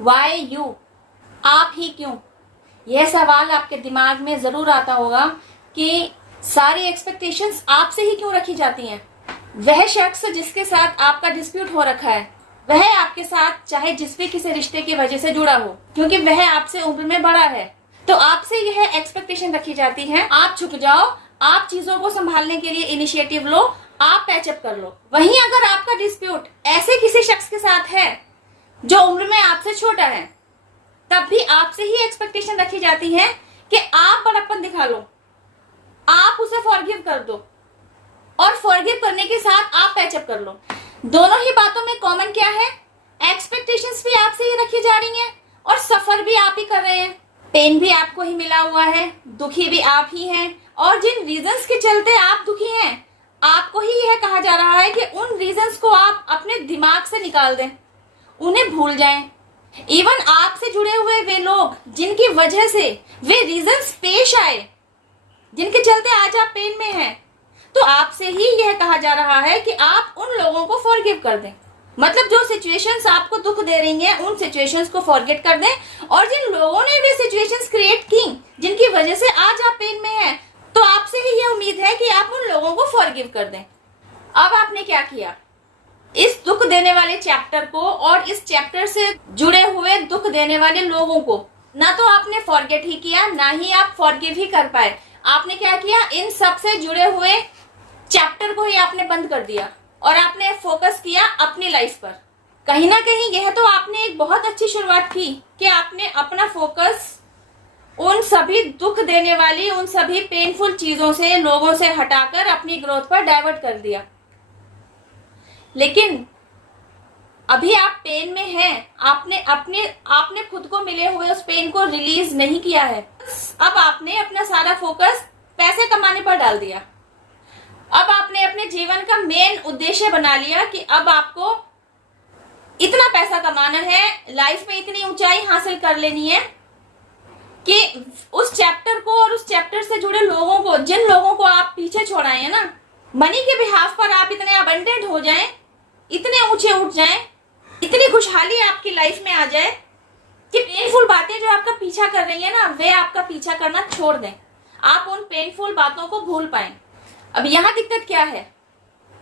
Why you, आप ही क्यों? यह सवाल आपके दिमाग में जरूर आता होगा कि सारी एक्सपेक्टेशंस आपसे ही क्यों रखी जाती हैं। वह शख्स जिसके साथ आपका डिस्प्यूट हो रखा है, वह आपके साथ चाहे जिस भी किसी रिश्ते की वजह से जुड़ा हो, क्योंकि वह आपसे उम्र में बड़ा है, तो आपसे यह एक्सपेक्टेशन रखी जाती है आप झुक जाओ, आप चीजों को संभालने के लिए इनिशिएटिव लो, आप पैचअप कर लो। वहीं अगर आपका डिस्प्यूट ऐसे किसी शख्स के साथ है जो उम्र में आपसे छोटा है, तब भी आपसे ही एक्सपेक्टेशन रखी जाती है कि आप बड़प्पन दिखा लो, आप उसे फॉरगिव कर दो और फॉरगिव करने के साथ आप पैचअप कर लो। दोनों ही बातों में कॉमन क्या है? एक्सपेक्टेशंस भी आपसे ही रखी जा रही हैं और सफर भी आप ही कर रहे हैं। पेन भी आपको ही मिला हुआ है, दुखी भी आप ही हैं, और जिन रीजंस के चलते आप दुखी हैं, आपको ही यह कहा जा रहा है कि उन रीजंस को आप अपने दिमाग से निकाल दें, उन्हें भूल जाएं। इवन आपसे जुड़े हुए वे लोग जिनकी वजह से वे रीजंस पेश आए, जिनके चलते आज आप पेन में हैं, तो आपसे ही यह कहा जा रहा है कि आप उन लोगों को फॉरगिव कर दें। मतलब जो सिचुएशंस आपको दुख दे रही हैं, उन सिचुएशंस को फॉरगेट कर दें, और जिन लोगों ने वे सिचुएशंस क्रिएट की जिनकी वजह से आज आप पेन में हैं, तो आपसे ही यह उम्मीद है कि आप उन लोगों को फॉरगिव कर दें। अब आपने क्या किया? इस दुख देने वाले चैप्टर को और इस चैप्टर से जुड़े हुए दुख देने वाले लोगों को ना तो आपने फॉरगेट ही किया, ना ही आप फॉरगिव ही कर पाए। आपने क्या किया? इन सब से जुड़े हुए चैप्टर को ही आपने बंद कर दिया और आपने फोकस किया अपनी लाइफ पर। कहीं ना कहीं यह तो आपने एक बहुत अच्छी शुरुआत की कि आपने अपना फोकस उन सभी दुख देने वाली, उन सभी पेनफुल चीजों से, लोगों से हटाकर अपनी ग्रोथ पर डाइवर्ट कर दिया। लेकिन अभी आप पेन में हैं, आपने खुद को मिले हुए उस पेन को रिलीज नहीं किया है। अब आपने अपना सारा फोकस पैसे कमाने पर डाल दिया। अब आपने अपने जीवन का मेन उद्देश्य बना लिया कि अब आपको इतना पैसा कमाना है, लाइफ में इतनी ऊंचाई हासिल कर लेनी है कि उस चैप्टर को और उस चैप्टर से जुड़े लोगों को, जिन लोगों को आप पीछे छोड़ाए हैं ना, मनी के बिहाफ पर आप इतने अबंडेंट हो जाएं, इतने ऊंचे उठ जाएं, इतनी खुशहाली आपकी लाइफ में आ जाए कि पेनफुल बातें जो आपका पीछा कर रही है ना, वे आपका पीछा करना छोड़ दें, आप उन पेनफुल बातों को भूल पाएं। अब यहाँ दिक्कत क्या है?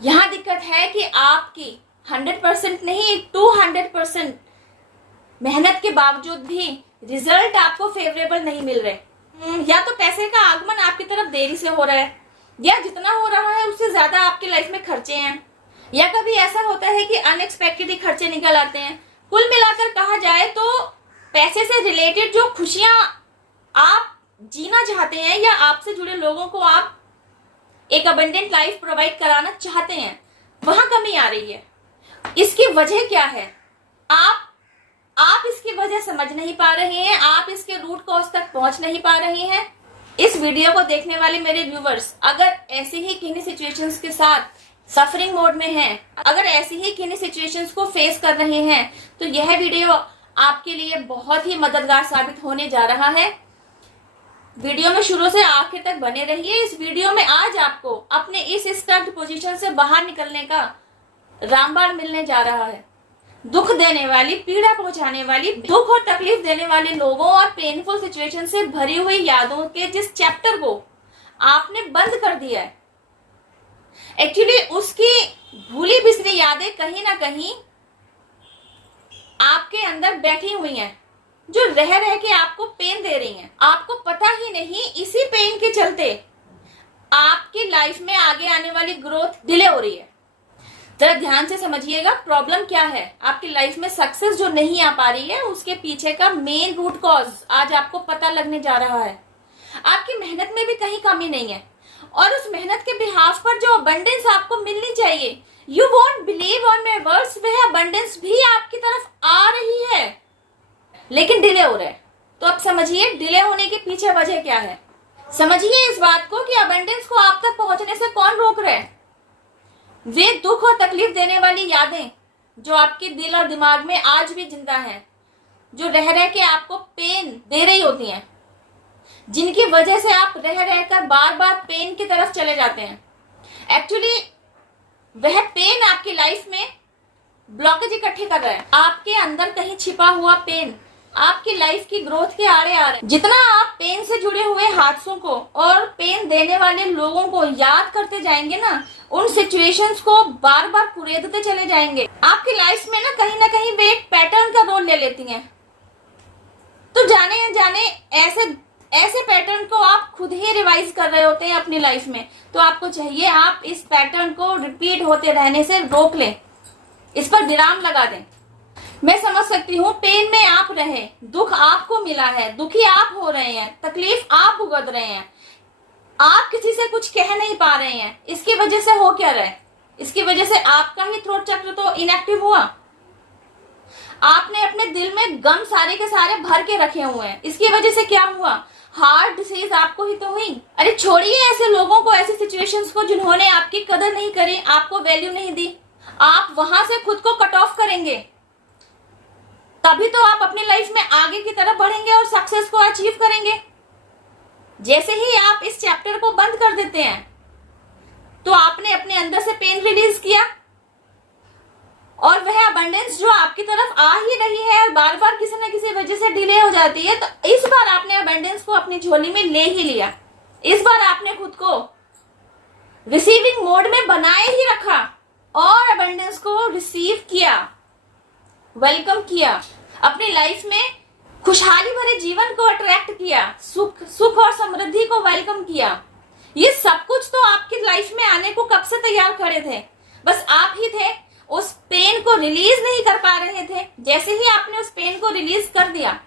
यहाँ दिक्कत है कि आपकी 100% नहीं 200% मेहनत के बावजूद भी रिजल्ट आपको फेवरेबल नहीं मिल रहे। या तो पैसे का आगमन आपकी तरफ देरी से हो रहा है, या जितना हो रहा है उससे ज्यादा आपकी लाइफ में खर्चे हैं, या कभी ऐसा होता है कि अनएक्सपेक्टेडली खर्चे निकल आते हैं। कुल मिलाकर कहा जाए तो पैसे से रिलेटेड जो खुशियां आप जीना चाहते हैं या आपसे जुड़े लोगों को आप एक अबंडेंट लाइफ प्रोवाइड कराना चाहते हैं, वहां कमी आ रही है। इसकी वजह क्या है? आप इसकी वजह समझ नहीं पा रहे हैं, आप इसके रूट कॉज तक पहुंच नहीं पा रहे हैं। इस वीडियो को देखने वाले मेरे व्यूवर्स अगर ऐसे ही किन्हीं सिचुएशंस के साथ सफरिंग मोड में हैं, अगर ऐसी ही किन्हीं सिचुएशंस को फेस कर रहे हैं, तो यह वीडियो आपके लिए बहुत ही मददगार साबित होने जा रहा है। वीडियो में शुरू से आखिर तक बने रहिए। इस वीडियो में आज आपको अपने इस स्टक्ड पोजीशन से बाहर निकलने का रामबाण मिलने जा रहा है। दुख देने वाली, पीड़ा पहुंचाने वाली, दुख और तकलीफ देने वाले लोगों और पेनफुल सिचुएशन से भरी हुई यादों के जिस चैप्टर को आपने बंद कर दिया है, एक्चुअली उसकी भूली बिसरी यादें कहीं ना कहीं आपके अंदर बैठी हुई हैं, जो रह रह के आपको पेन दे रही हैं। आपको पता ही नहीं, इसी पेन के चलते आपकी लाइफ में आगे आने वाली ग्रोथ डिले हो रही है। जरा ध्यान से समझिएगा प्रॉब्लम क्या है। आपकी लाइफ में सक्सेस जो नहीं आ पा रही है, उसके पीछे का मेन रूट कॉज आज आपको पता लगने जा रहा है। आपकी मेहनत में भी कहीं कमी नहीं है, और उस मेहनत के बिहाफ पर जो अबंडेंस आपको मिलनी चाहिए, you won't believe on my words, वह अबंडेंस भी आपकी तरफ आ रही है, लेकिन डिले हो रहा है। तो अब समझिए डिले होने के पीछे वजह क्या है। समझिए इस बात को कि अबंडेंस को आप तक पहुंचने से कौन रोक रहा है। वे दुख और तकलीफ देने वाली यादें जो आपके दिल और दिमाग में आज भी जिंदा हैं, जो रह रह के आपको पेन दे रही होती हैं, जिनकी वजह से आप रह रहकर बार बार पेन की तरफ चले जाते हैं। एक्चुअली वह पेन आपकी लाइफ में ब्लॉकेज इकट्ठे कर रहा है। आपके अंदर कहीं छिपा हुआ पेन आपकी लाइफ की ग्रोथ के आड़े आ रहे हैं। जितना आप पेन से जुड़े हुए हादसों को और पेन देने वाले लोगों को याद करते जाएंगे ना, उन सिचुएशंस को बार बार कुरेदते चले जाएंगे। आपकी लाइफ में ना कहीं वे एक पैटर्न का रोल ले लेती हैं। तो जाने अनजाने ऐसे पैटर्न को आप खुद ही रिवाइज कर रहे होते हैं अपनी लाइफ में। तो आपको चाहिए आप इस पैटर्न को रिपीट होते रहने से रोक लें, इस पर विराम लगा दें। मैं समझ सकती हूँ पेन में आप रहे, दुख आपको मिला है, दुखी आप हो रहे हैं, तकलीफ आप भुगत रहे हैं, आप किसी से कुछ कह नहीं पा रहे हैं। इसकी वजह से हो क्या रहा है? इसकी वजह से आपका ही थ्रोट चक्र तो इनएक्टिव हुआ। आपने अपने दिल में गम सारे के सारे भर के रखे हुए हैं। इसकी वजह से क्या हुआ? हार्ट डिसीज आपको ही तो हुई। अरे छोड़िए ऐसे लोगों को, ऐसी सिचुएशंस को जिन्होंने आपकी कदर नहीं करी, आपको वैल्यू नहीं दी। आप वहां से खुद को कट ऑफ करेंगे, तभी तो आप अपनी लाइफ में आगे की तरफ बढ़ेंगे और सक्सेस को अचीव करेंगे। जैसे ही आप इस चैप्टर को बंद कर देते हैं तो आपने अपने अंदर से पेन रिलीज किया, और वह अबंडेंस जो आपकी तरफ आ ही रही है बार बार किसी न किसी वजह से डिले हो जाती है, तो इस बार आपने अबंडेंस को अपनी झोली में ले ही लिया। इस बार आपने खुद को रिसीविंग मोड में बनाए ही रखा और अबंडेंस को रिसीव किया, वेलकम किया, अपनी लाइफ में खुशहाली भरे जीवन को अट्रैक्ट किया, सुख और समृद्धि को वेलकम किया। ये सब कुछ तो आपकी लाइफ में आने को कब से तैयार खड़े थे, बस आप ही थे उस पेन को रिलीज नहीं कर पा रहे थे। जैसे ही आपने उस पेन को रिलीज कर दिया,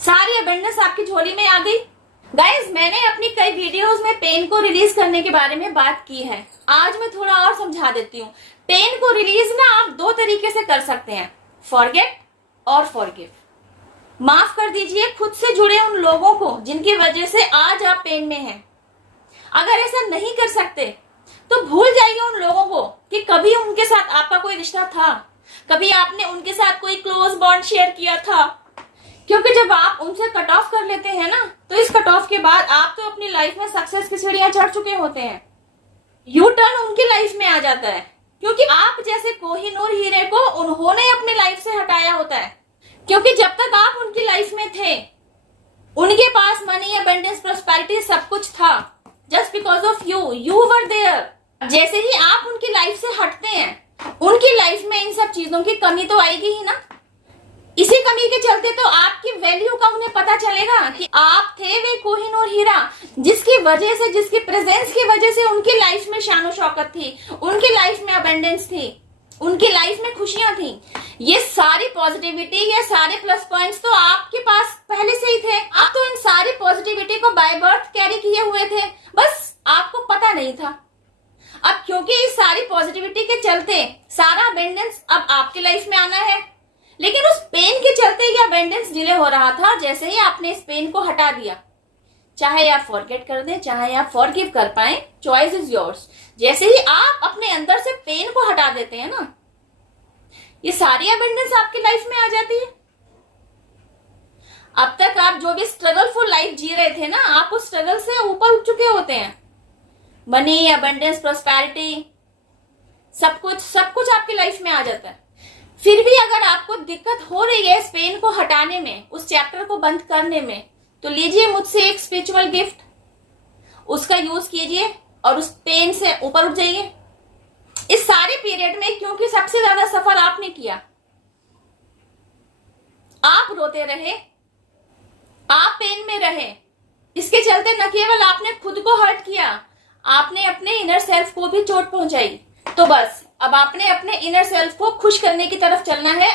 सारी अबंडेंस आपकी झोली में आ गई। गाइज, मैंने अपनी कई वीडियोस में पेन को रिलीज करने के बारे में बात की है। आज मैं थोड़ा और समझा देती हूँ। पेन को रिलीज ना आप दो तरीके से कर सकते हैं, फॉरगेट और फॉरगिव। माफ कर दीजिए खुद से जुड़े उन लोगों को जिनकी वजह से आज आप पेन में हैं। अगर ऐसा नहीं कर सकते तो भूल जाइए उन लोगों को कि कभी उनके साथ आपका कोई रिश्ता था, कभी आपने उनके साथ कोई क्लोज बॉन्ड शेयर किया था। क्योंकि जब आप उनसे कट ऑफ कर लेते हैं ना, तो इस कट ऑफ के बाद आप तो अपनी लाइफ में सक्सेस की सीढ़ियां चढ़ चुके होते हैं। यू टर्न उनकी लाइफ में आ जाता है, क्योंकि आप जैसे कोहिनूर हीरे को उन्होंने अपनी लाइफ से हटाया होता है। क्योंकि जब तक आप उनकी लाइफ में थे, उनके पास मनी, अबंडेंस, प्रॉस्पेरिटी सब कुछ था। Just because of you were there. जैसे ही आप उनकी लाइफ से हटते हैं, उनकी लाइफ में इन सब चीजों की कमी तो आएगी ही ना। इसी कमी के चलते तो आपकी वैल्यू का उन्हें पता चलेगा कि आप थे वे कोहिनूर हीरा, जिसकी वजह से, जिसकी प्रेजेंस की वजह से उनकी लाइफ में शानो शौकत थी, उनकी लाइफ में अबंडेंस थी, उनकी लाइफ में खुशियां थी। ये सारी पॉजिटिविटी, ये सारे प्लस पॉइंट्स तो आपके पास पहले से ही थे। आप तो इन सारी पॉजिटिविटी को बाय बर्थ कैरी किए हुए थे, बस आपको पता नहीं था। अब क्योंकि इस सारी पॉजिटिविटी के चलते सारा अबंडेंस अब आपकी लाइफ में आना है, लेकिन उस पेन के चलते ये अबंडेंस डिले हो रहा था। जैसे ही आपने इस पेन को हटा दिया, चाहे आप फॉरगेट कर दें, चाहे आप फॉरगिव कर पाए, चॉइस इज योर्स। जैसे ही आप अपने अंदर से पेन को हटा देते हैं ना, ये सारी अबंडेंस आपकी लाइफ में आ जाती है। अब तक आप जो भी स्ट्रगलफुल लाइफ जी रहे थे ना, आप उस स्ट्रगल से ऊपर उठ चुके होते हैं। मनी, अबंडेंस, प्रॉस्पेरिटी, सब कुछ आपकी लाइफ में आ जाता है। फिर भी अगर आपको दिक्कत हो रही है इस पेन को हटाने में, उस चैप्टर को बंद करने में, तो लीजिए मुझसे एक स्पिरिचुअल गिफ्ट, उसका यूज कीजिए और उस पेन से ऊपर उठ जाइए। इस सारे पीरियड में, क्योंकि सबसे ज्यादा सफर आपने किया, आप रोते रहे, आप पेन में रहे, इसके चलते न केवल आपने खुद को हर्ट किया, आपने अपने इनर सेल्फ को भी चोट पहुंचाई। तो बस अब आपने अपने इनर सेल्फ को खुश करने की तरफ चलना है,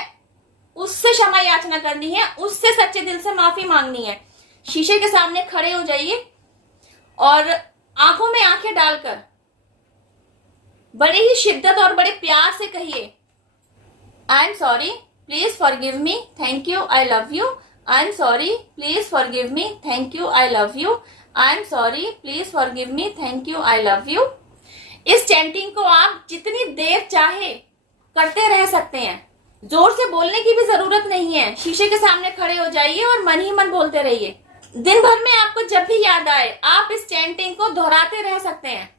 उससे क्षमा याचना करनी है, उससे सच्चे दिल से माफी मांगनी है। शीशे के सामने खड़े हो जाइए और आंखों में आंखें डालकर बड़े ही शिद्दत और बड़े प्यार से कहिए, I am sorry, please forgive me, thank you, I love you. I am sorry, please forgive me, thank you, I love you. I am sorry, please forgive me, thank you, I love you. इस chanting को आप जितनी देर चाहे करते रह सकते हैं। जोर से बोलने की भी जरूरत नहीं है। शीशे के सामने खड़े हो जाइए और मन ही मन बोलते रहिए। दिन भर में आपको जब भी याद आए, आप इस चैंटिंग को दोहराते रह सकते हैं।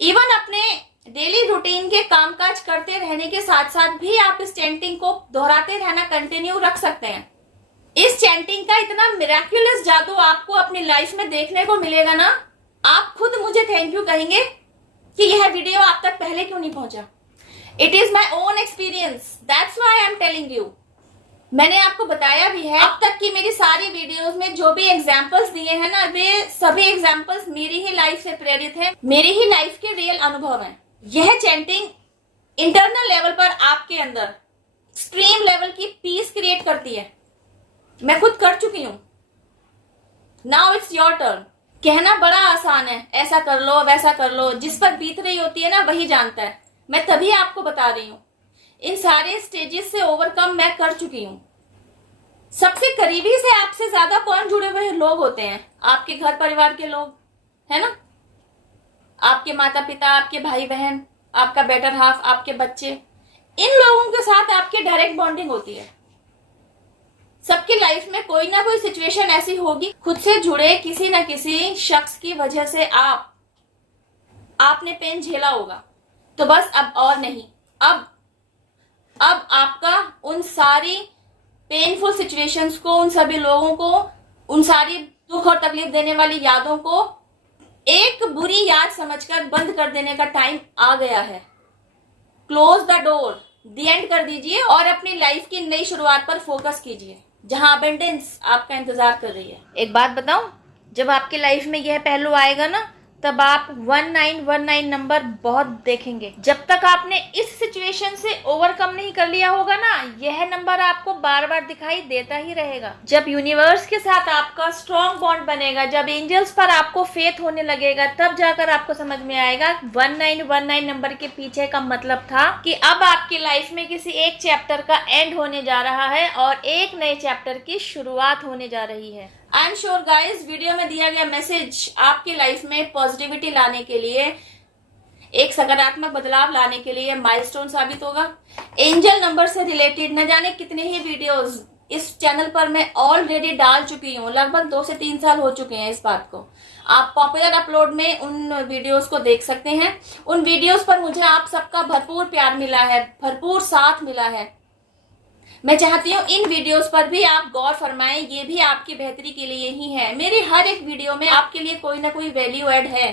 इवन अपने डेली रूटीन के कामकाज करते रहने के साथ साथ भी आप इस चैंटिंग को दोहराते रहना कंटिन्यू रख सकते हैं। इस चैंटिंग का इतना मिराक्युलस जादू आपको अपनी लाइफ में देखने को मिलेगा ना, आप खुद मुझे थैंक यू कहेंगे कि यह वीडियो आप तक पहले क्यों नहीं पहुंचा। It is my own experience, that's why I am telling you. मैंने आपको बताया भी है, अब तक की मेरी सारी वीडियोस में जो भी एग्जांपल्स दिए हैं ना, वे सभी एग्जांपल्स मेरी ही लाइफ से प्रेरित हैं, मेरी ही लाइफ के रियल अनुभव हैं। यह चैंटिंग इंटरनल लेवल पर आपके अंदर एक्सट्रीम लेवल की पीस क्रिएट करती है। मैं खुद कर चुकी हूं। Now it's your turn. कहना बड़ा आसान है, ऐसा कर लो वैसा कर लो, जिस पर बीत रही होती है ना वही जानता है। मैं तभी आपको बता रही हूं, इन सारे स्टेजेस से ओवरकम मैं कर चुकी हूं। सबसे करीबी से आपसे ज्यादा कौन जुड़े हुए लोग होते हैं? आपके घर परिवार के लोग, है ना? आपके माता पिता, आपके भाई बहन, आपका बेटर हाफ, आपके बच्चे, इन लोगों के साथ आपकी डायरेक्ट बॉन्डिंग होती है। सबकी लाइफ में कोई ना कोई सिचुएशन ऐसी होगी, खुद से जुड़े किसी न किसी शख्स की वजह से आपने पेन झेला होगा। तो बस अब और नहीं, अब आपका उन सारी पेनफुल सिचुएशंस को, उन सभी लोगों को, उन सारी दुख और तकलीफ देने वाली यादों को एक बुरी याद समझकर बंद कर देने का टाइम आ गया है। Close the door, the end कर दीजिए और अपनी लाइफ की नई शुरुआत पर फोकस कीजिए, जहां अबंडेंस आपका इंतजार कर रही है। एक बात बताऊं, जब आपकी लाइफ में यह पहलू आएगा ना, तब आप 1919 नंबर बहुत देखेंगे। जब तक आपने इस सिचुएशन से ओवरकम नहीं कर लिया होगा ना, यह नंबर आपको बार बार दिखाई देता ही रहेगा। जब यूनिवर्स के साथ आपका स्ट्रॉन्ग बॉन्ड बनेगा, जब एंजल्स पर आपको फेथ होने लगेगा, तब जाकर आपको समझ में आएगा 1919 नंबर के पीछे का मतलब था कि अब आपकी लाइफ में किसी एक चैप्टर का एंड होने जा रहा है और एक नए चैप्टर की शुरुआत होने जा रही है। I am sure guys, video में दिया गया मैसेज आपकी लाइफ में पॉजिटिविटी लाने के लिए, एक सकारात्मक बदलाव लाने के लिए माइलस्टोन साबित होगा। एंजल नंबर से रिलेटेड न जाने कितने ही वीडियोस इस चैनल पर मैं ऑलरेडी डाल चुकी हूँ। लगभग 2 से 3 साल हो चुके हैं इस बात को। आप पॉपुलर अपलोड में उन वीडियोस को देख सकते हैं। उन वीडियोस पर मुझे आप सबका भरपूर प्यार मिला है, भरपूर साथ मिला है। मैं चाहती हूँ इन वीडियोस पर भी आप गौर फरमाएं, ये भी आपकी बेहतरी के लिए ही है। मेरी हर एक वीडियो में आपके लिए कोई ना कोई वैल्यू ऐड है।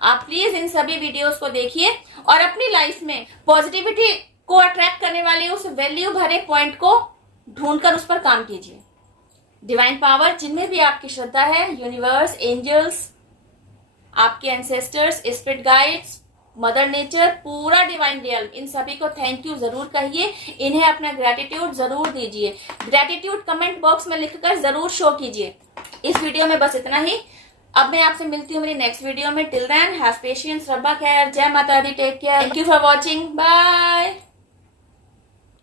आप प्लीज इन सभी वीडियोस को देखिए और अपनी लाइफ में पॉजिटिविटी को अट्रैक्ट करने वाले उस वैल्यू भरे पॉइंट को ढूंढकर उस पर काम कीजिए। डिवाइन पावर, जिनमें भी आपकी श्रद्धा है, यूनिवर्स, एंजल्स, आपके ancestors, spirit guides, mother nature, पूरा डिवाइन रियल, इन सभी को थैंक यू जरूर कहिए। इन्हें अपना ग्रेटिट्यूड जरूर दीजिए। ग्रेटिट्यूड कमेंट बॉक्स में लिखकर जरूर शो कीजिए। इस वीडियो में बस इतना ही। अब मैं आपसे मिलती हूँ मेरी नेक्स्ट वीडियो में। टिल देन हैव पेशेंस, रब्बा खैर, जय माता दी, take care, thank you for watching, bye.